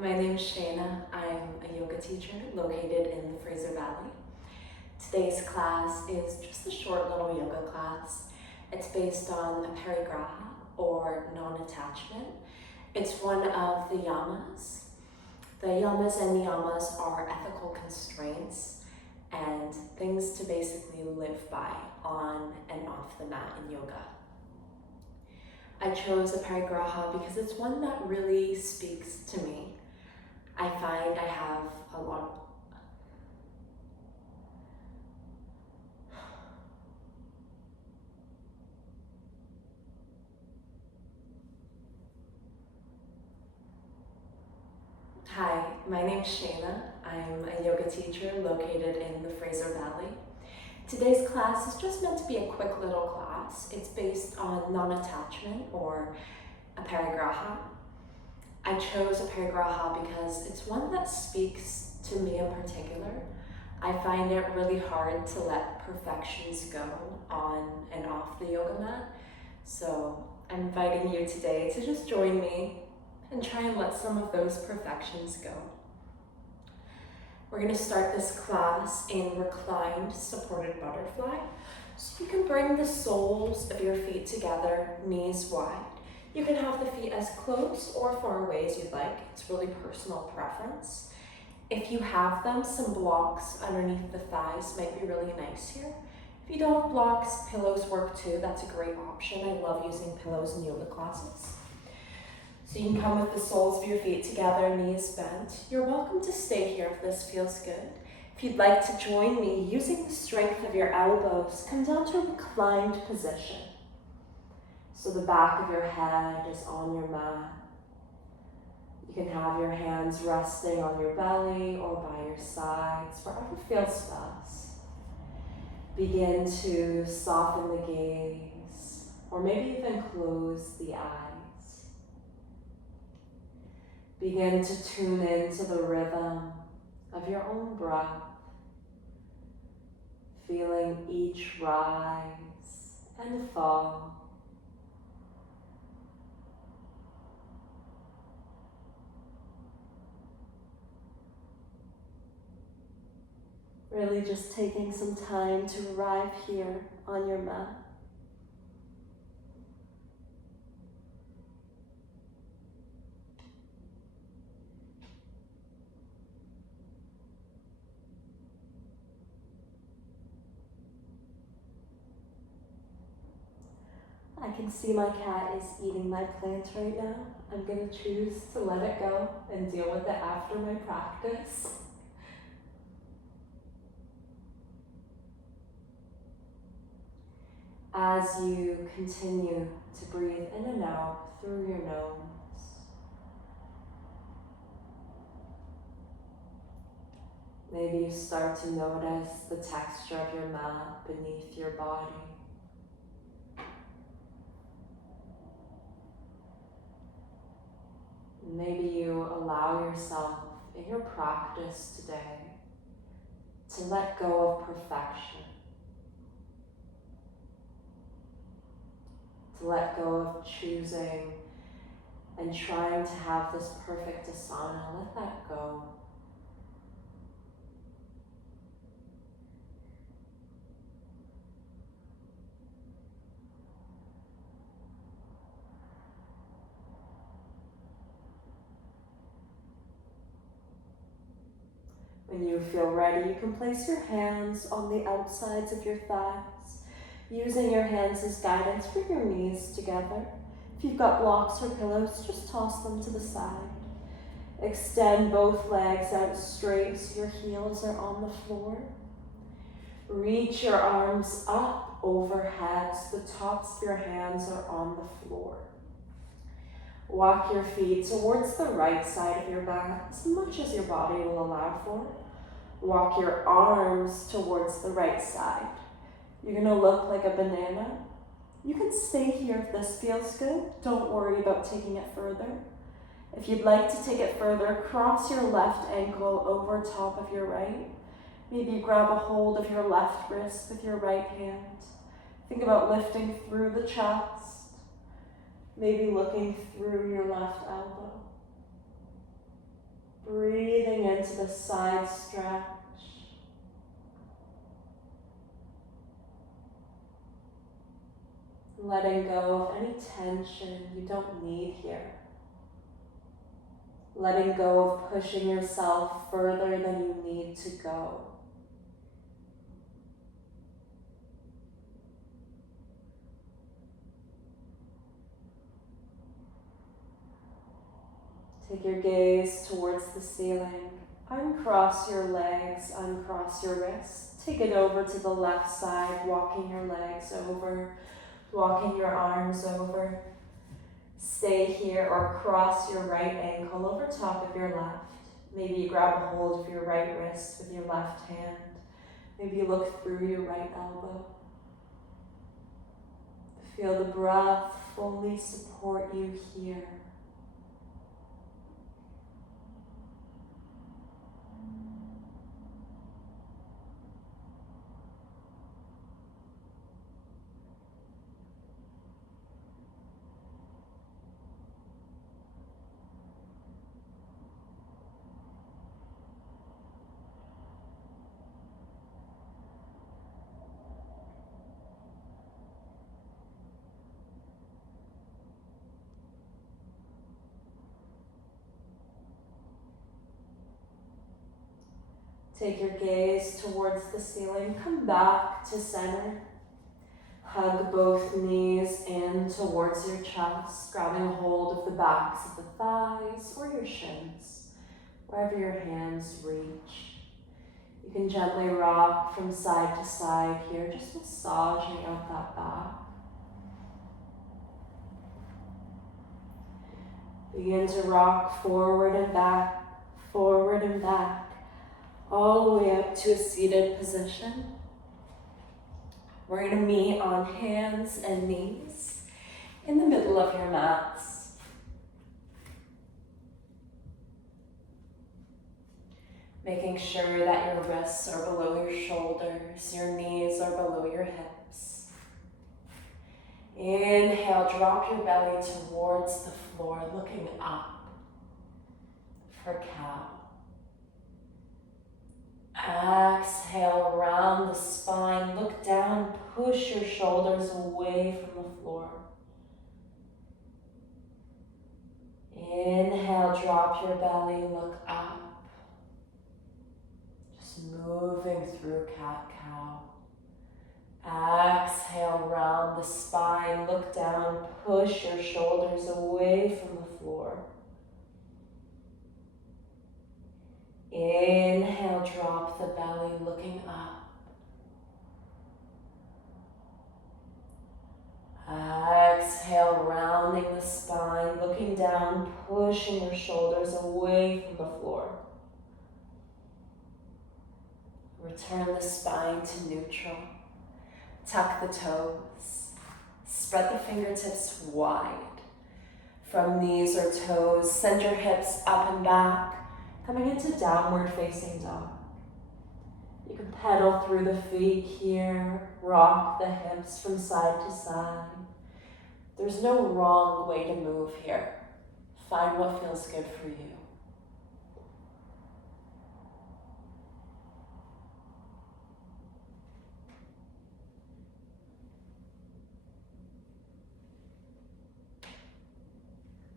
my name is Shayna. I'm a yoga teacher located in the Fraser Valley. Today's class is just a short little yoga class. It's based on Aparigraha, or non-attachment. It's one of the yamas. The yamas and niyamas are ethical constraints and things to basically live by on and off the mat in yoga. I chose Aparigraha because it's one that really speaks to me. I find I have a lot. Hi, my name's Shayna. I'm a yoga teacher located in the Fraser Valley. Today's class is just meant to be a quick little class. It's based on non-attachment, or Aparigraha. I chose Aparigraha because it's one that speaks to me in particular. I find it really hard to let perfections go on and off the yoga mat. So I'm inviting you today to just join me and try and let some of those perfections go. We're going to start this class in reclined supported butterfly. So you can bring the soles of your feet together, knees wide. You can have the feet as close or far away as you'd like. It's really personal preference. If you have them, some blocks underneath the thighs might be really nice here. If you don't have blocks, pillows work too. That's a great option. I love using pillows in yoga classes. So you can come with the soles of your feet together, knees bent. You're welcome to stay here if this feels good. If you'd like to join me, using the strength of your elbows, come down to a reclined position. So the back of your head is on your mat. You can have your hands resting on your belly or by your sides, wherever feels best. Begin to soften the gaze, or maybe even close the eyes. Begin to tune into the rhythm of your own breath, feeling each rise and fall. Really just taking some time to arrive here on your mat. I can see my cat is eating my plant right now. I'm going to choose to let it go and deal with it after my practice. As you continue to breathe in and out through your nose, maybe you start to notice the texture of your mat beneath your body. Maybe you allow yourself in your practice today to let go of perfection, to let go of choosing and trying to have this perfect asana. Let that go. When you feel ready, you can place your hands on the outsides of your thighs, using your hands as guidance. Bring your knees together. If you've got blocks or pillows, just toss them to the side. Extend both legs out straight so your heels are on the floor. Reach your arms up overhead so the tops of your hands are on the floor. Walk your feet towards the right side of your mat as much as your body will allow for. Walk your arms towards the right side. You're going to look like a banana. You can stay here if this feels good. Don't worry about taking it further. If you'd like to take it further, cross your left ankle over top of your right. Maybe grab a hold of your left wrist with your right hand. Think about lifting through the chest. Maybe looking through your left elbow. into the side stretch. Letting go of any tension you don't need here. Letting go of pushing yourself further than you need to go. Take your gaze towards the ceiling. Uncross your legs, uncross your wrists. Take it over to the left side, walking your legs over, walking your arms over. Stay here or cross your right ankle over top of your left. Maybe you grab a hold of your right wrist with your left hand. Maybe you look through your right elbow. Feel the breath fully support you here. Take your gaze towards the ceiling. Come back to center. Hug both knees in towards your chest, grabbing a hold of the backs of the thighs or your shins, wherever your hands reach. You can gently rock from side to side here, just massaging out that back. Begin to rock forward and back, all the way up to a seated position. We're going to meet on hands and knees in the middle of your mats. Making sure that your wrists are below your shoulders, your knees are below your hips. Inhale, drop your belly towards the floor, looking up for cow. Exhale, around the spine, look down, push your shoulders away from the floor. Inhale, drop your belly, look up. Just moving through cat-cow. Exhale, round the spine, look down, push your shoulders away from the floor. Inhale, drop the belly, looking up. Exhale, rounding the spine, looking down, pushing your shoulders away from the floor. Return the spine to neutral. Tuck the toes. Spread the fingertips wide. From knees or toes, send your hips up and back. Coming into downward facing dog. You can pedal through the feet here, rock the hips from side to side. There's no wrong way to move here. Find what feels good for you.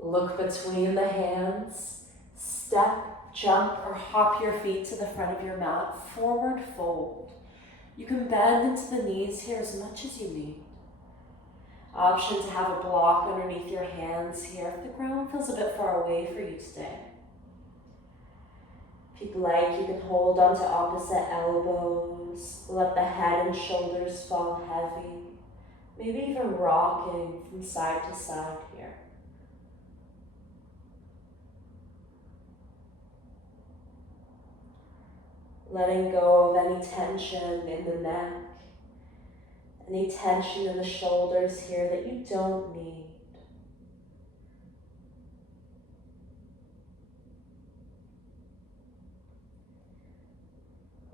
Look between the hands, step, jump, or hop your feet to the front of your mat, forward fold. You can bend into the knees here as much as you need. Option to have a block underneath your hands here if the ground feels a bit far away for you today. If you'd like, you can hold onto opposite elbows, let the head and shoulders fall heavy, maybe even rocking from side to side here. Letting go of any tension in the neck, any tension in the shoulders here that you don't need.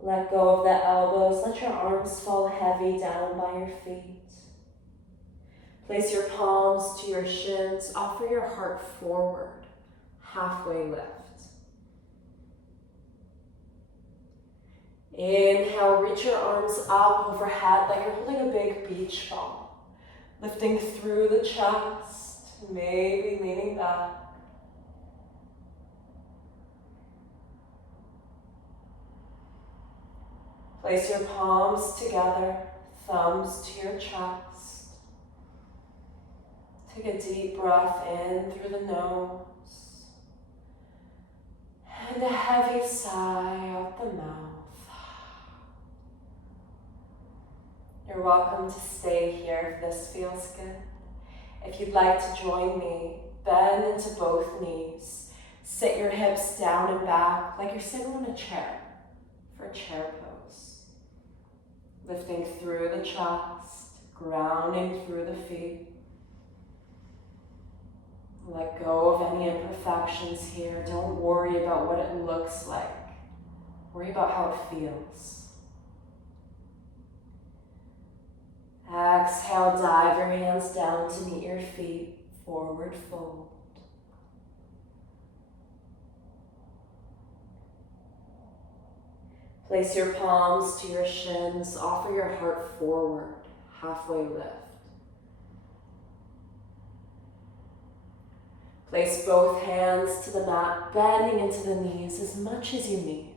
Let go of the elbows, let your arms fall heavy down by your feet. Place your palms to your shins, offer your heart forward, halfway lift. Inhale, reach your arms up overhead like you're holding a big beach ball. Lifting through the chest, maybe leaning back. Place your palms together, thumbs to your chest. Take a deep breath in through the nose. And a heavy sigh out the mouth. You're welcome to stay here if this feels good. If you'd like to join me, bend into both knees. Sit your hips down and back like you're sitting on a chair for chair pose. Lifting through the chest, grounding through the feet. Let go of any imperfections here. Don't worry about what it looks like. Worry about how it feels. Exhale, dive your hands down to meet your feet, forward fold. Place your palms to your shins, offer your heart forward, halfway lift. Place both hands to the mat, bending into the knees as much as you need.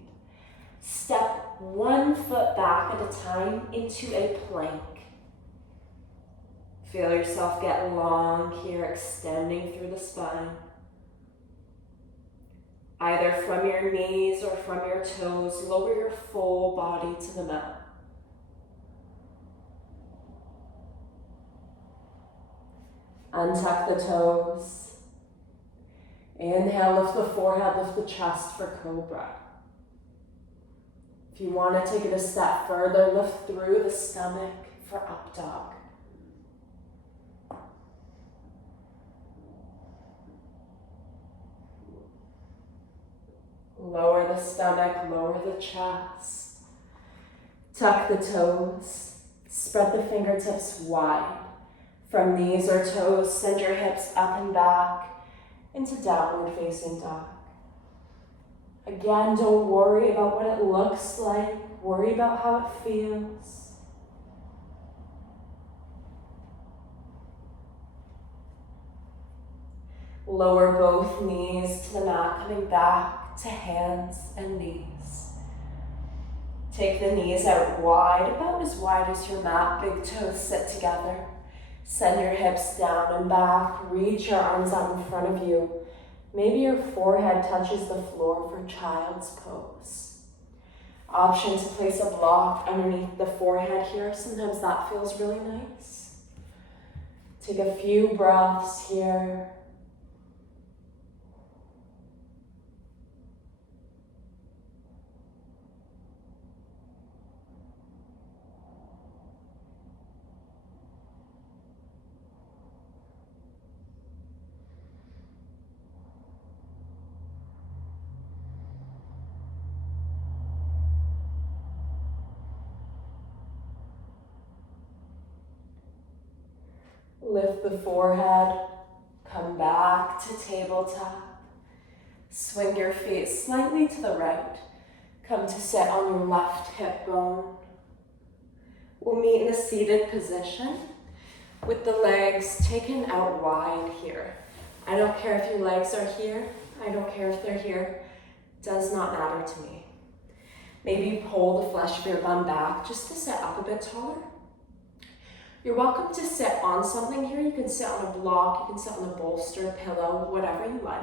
Step one foot back at a time into a plank. Feel yourself get long here, extending through the spine. Either from your knees or from your toes, lower your full body to the mat. Untuck the toes. Inhale, lift the forehead, lift the chest for cobra. If you want to take it a step further, lift through the stomach for up dog. Lower the stomach, lower the chest. Tuck the toes. Spread the fingertips wide. From knees or toes, send your hips up and back into downward facing dog. Again, don't worry about what it looks like. Worry about how it feels. Lower both knees to the mat, coming back to hands and knees. Take the knees out wide, about as wide as your mat. Big toes sit together. Send your hips down and back. Reach your arms out in front of you. Maybe your forehead touches the floor for child's pose. Option to place a block underneath the forehead here. Sometimes that feels really nice. Take a few breaths here. Lift the forehead, come back to tabletop. Swing your feet slightly to the right. Come to sit on your left hip bone. We'll meet in a seated position with the legs taken out wide here. I don't care if your legs are here. I don't care if they're here. Does not matter to me. Maybe pull the flesh of your bum back just to sit up a bit taller. You're welcome to sit on something here. You can sit on a block, you can sit on a bolster, pillow, whatever you like.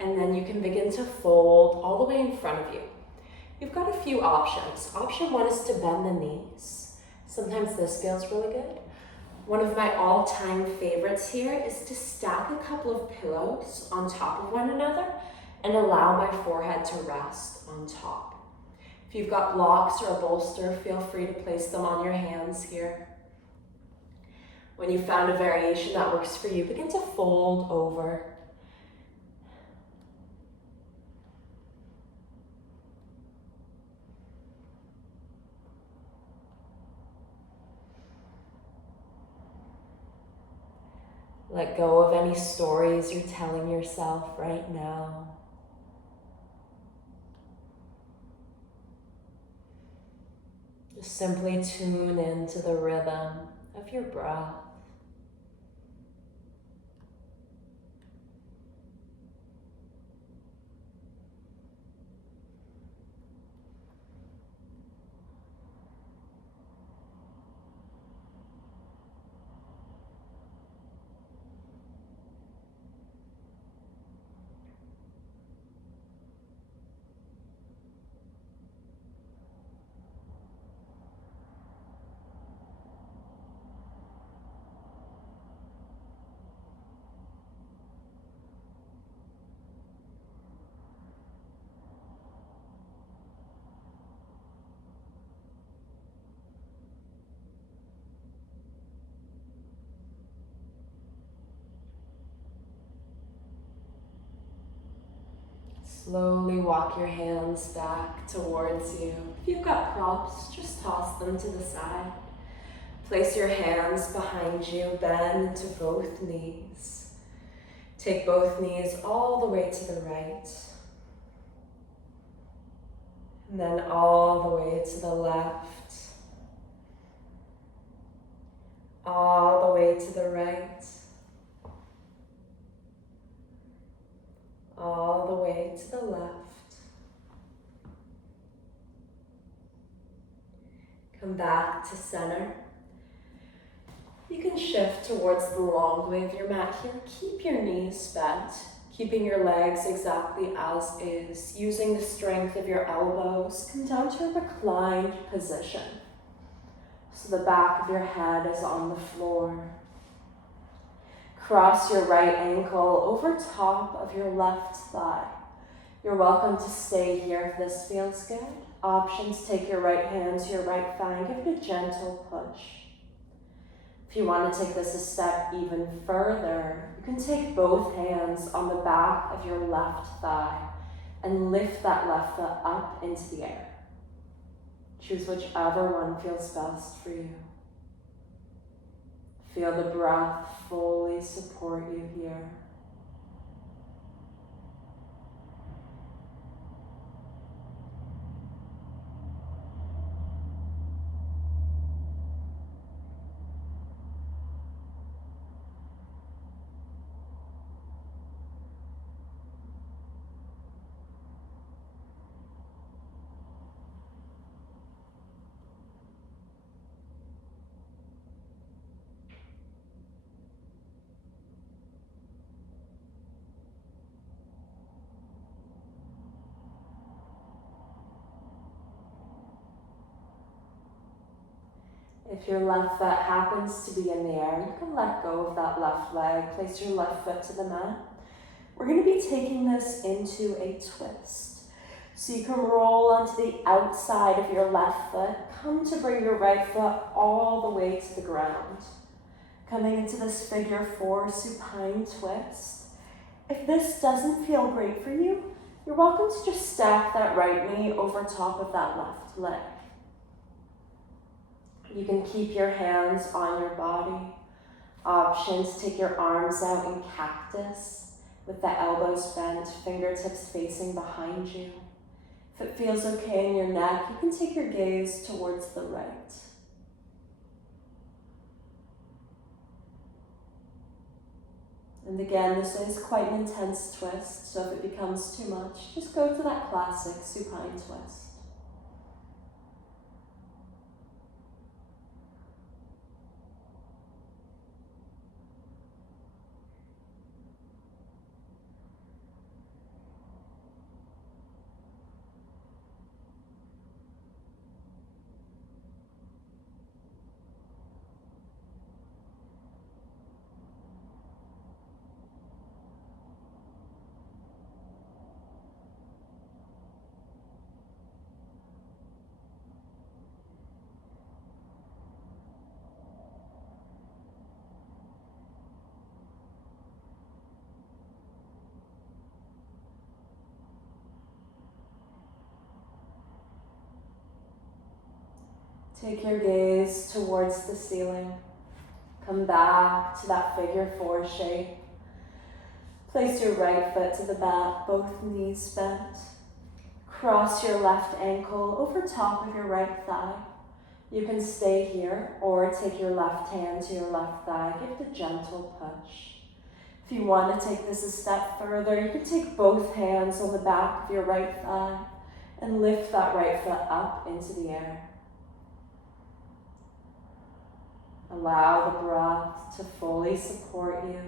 And then you can begin to fold all the way in front of you. You've got a few options. Option one is to bend the knees. Sometimes this feels really good. One of my all-time favorites here is to stack a couple of pillows on top of one another and allow my forehead to rest on top. If you've got blocks or a bolster, feel free to place them on your hands here. When you've found a variation that works for you, begin to fold over. Let go of any stories you're telling yourself right now. Just simply tune into the rhythm of your breath. Slowly walk your hands back towards you. If you've got props, just toss them to the side. Place your hands behind you, bend to both knees. Take both knees all the way to the right. And then all the way to the left. All the way to the right. All the way to the left. Come back to center. You can shift towards the long way of your mat here. Keep your knees bent, keeping your legs exactly as is, using the strength of your elbows. Come down to a reclined position. So the back of your head is on the floor. Cross your right ankle over top of your left thigh. You're welcome to stay here if this feels good. Options, take your right hand to your right thigh and give it a gentle push. If you want to take this a step even further, you can take both hands on the back of your left thigh and lift that left foot up into the air. Choose whichever one feels best for you. Feel the breath fully support you here. If your left foot happens to be in the air, you can let go of that left leg. Place your left foot to the mat. We're going to be taking this into a twist. So you can roll onto the outside of your left foot. Come to bring your right foot all the way to the ground. Coming into this figure 4 supine twist. If this doesn't feel great for you, you're welcome to just stack that right knee over top of that left leg. You can keep your hands on your body. Options, take your arms out in cactus with the elbows bent, fingertips facing behind you. If it feels okay in your neck, you can take your gaze towards the right. And again, this is quite an intense twist, so if it becomes too much, just go to that classic supine twist. Take your gaze towards the ceiling. Come back to that figure 4 shape. Place your right foot to the back, both knees bent. Cross your left ankle over top of your right thigh. You can stay here or take your left hand to your left thigh. Give it a gentle push. If you want to take this a step further, you can take both hands on the back of your right thigh and lift that right foot up into the air. Allow the breath to fully support you.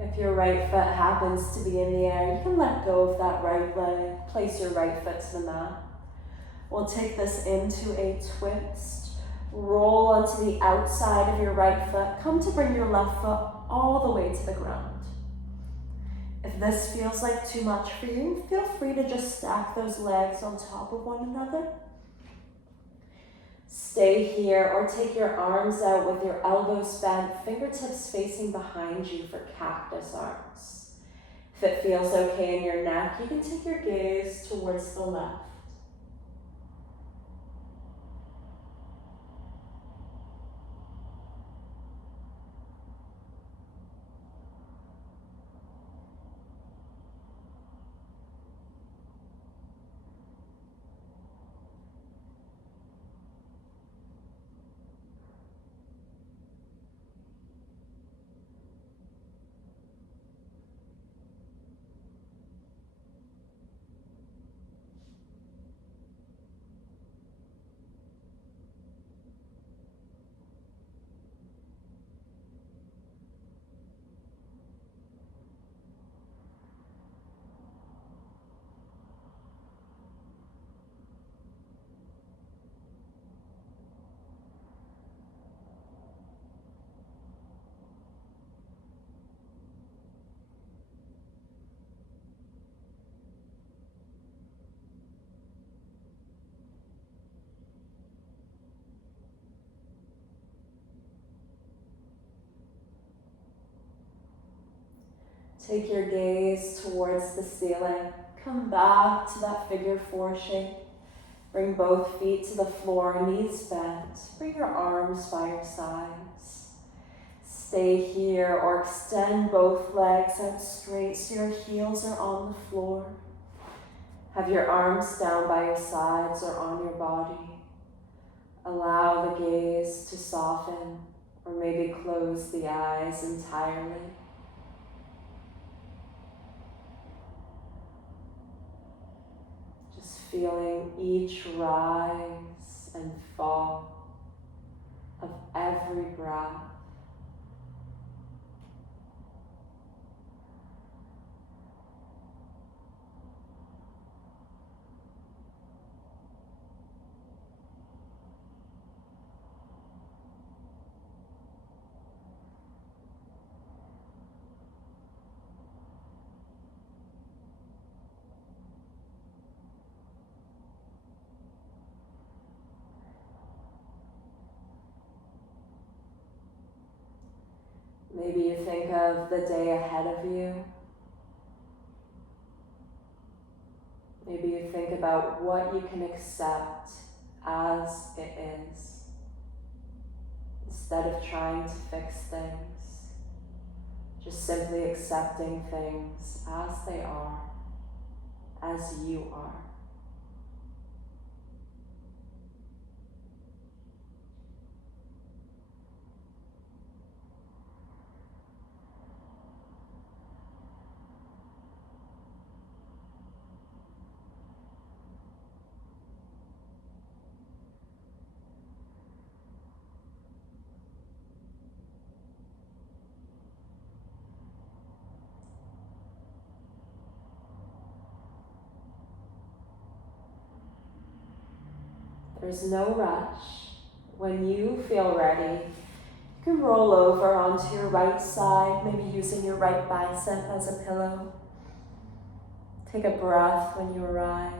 If your right foot happens to be in the air, you can let go of that right leg. Place your right foot to the mat. We'll take this into a twist. Roll onto the outside of your right foot. Come to bring your left foot all the way to the ground. If this feels like too much for you, feel free to just stack those legs on top of one another. Stay here or take your arms out with your elbows bent, fingertips facing behind you for cactus arms. If it feels okay in your neck, you can take your gaze towards the left. Take your gaze towards the ceiling. Come back to that figure four shape. Bring both feet to the floor, knees bent. Bring your arms by your sides. Stay here or extend both legs out straight so your heels are on the floor. Have your arms down by your sides or on your body. Allow the gaze to soften or maybe close the eyes entirely. Feeling each rise and fall of every breath. Maybe you think of the day ahead of you. Maybe you think about what you can accept as it is, instead of trying to fix things, just simply accepting things as they are, as you are. There's no rush. When you feel ready, you can roll over onto your right side, maybe using your right bicep as a pillow. Take a breath when you arrive.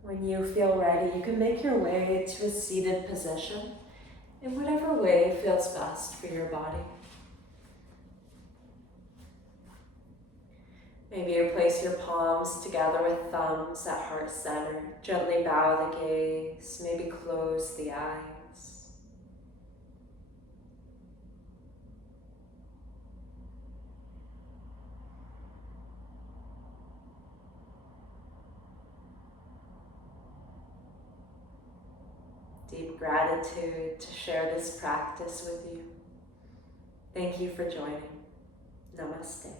When you feel ready, you can make your way to a seated position in whatever way feels best for your body. Maybe you place your palms together with thumbs at heart center. Gently bow the gaze, maybe close the eyes. Deep gratitude to share this practice with you. Thank you for joining. Namaste.